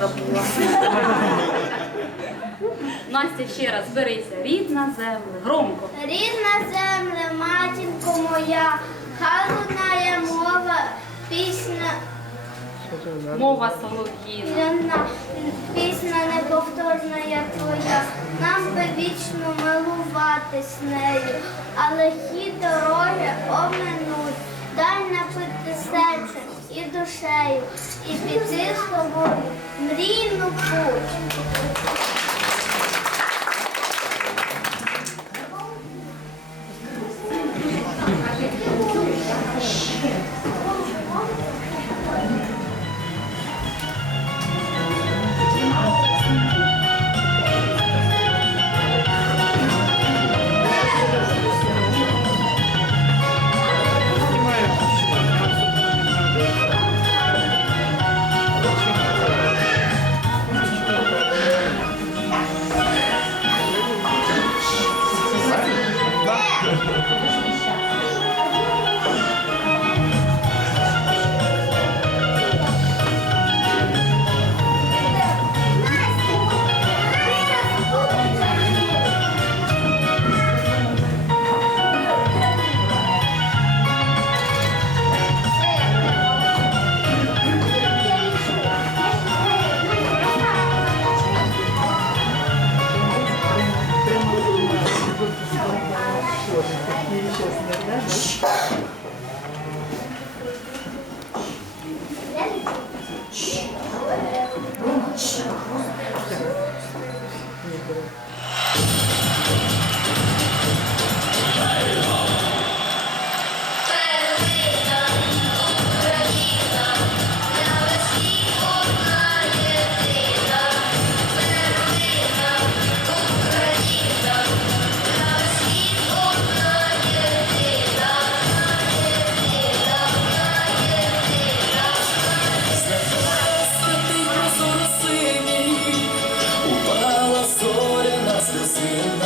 забула. Настя, ще раз берися. Рідна земля. Громко. Рідна земля, матінко моя, хай лунає мова, пісня, Мова солов'їна. пісня неповторна, як твоя. Нам би вічно милуватись нею, але хі дороги оминуть. Дай напити серцем і душею, і піти з тобою мрійну путь. Спасибо. Yeah.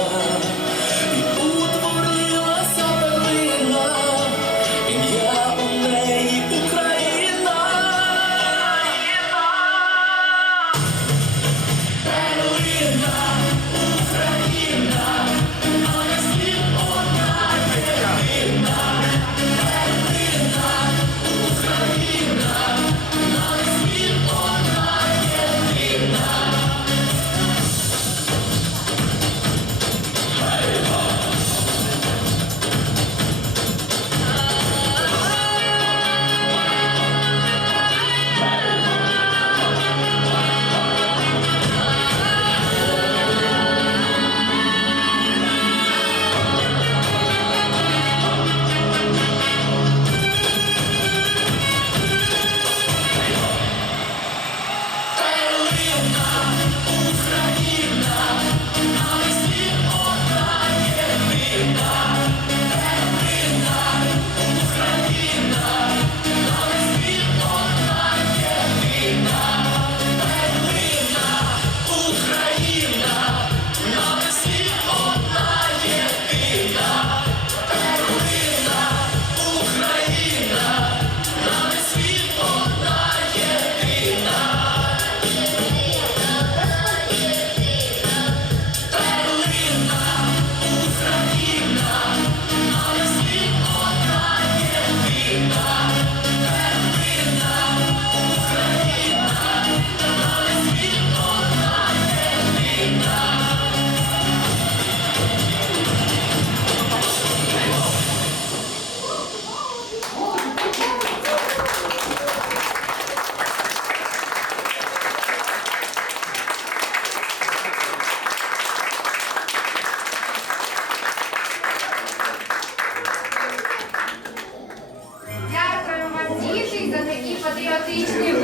Please do.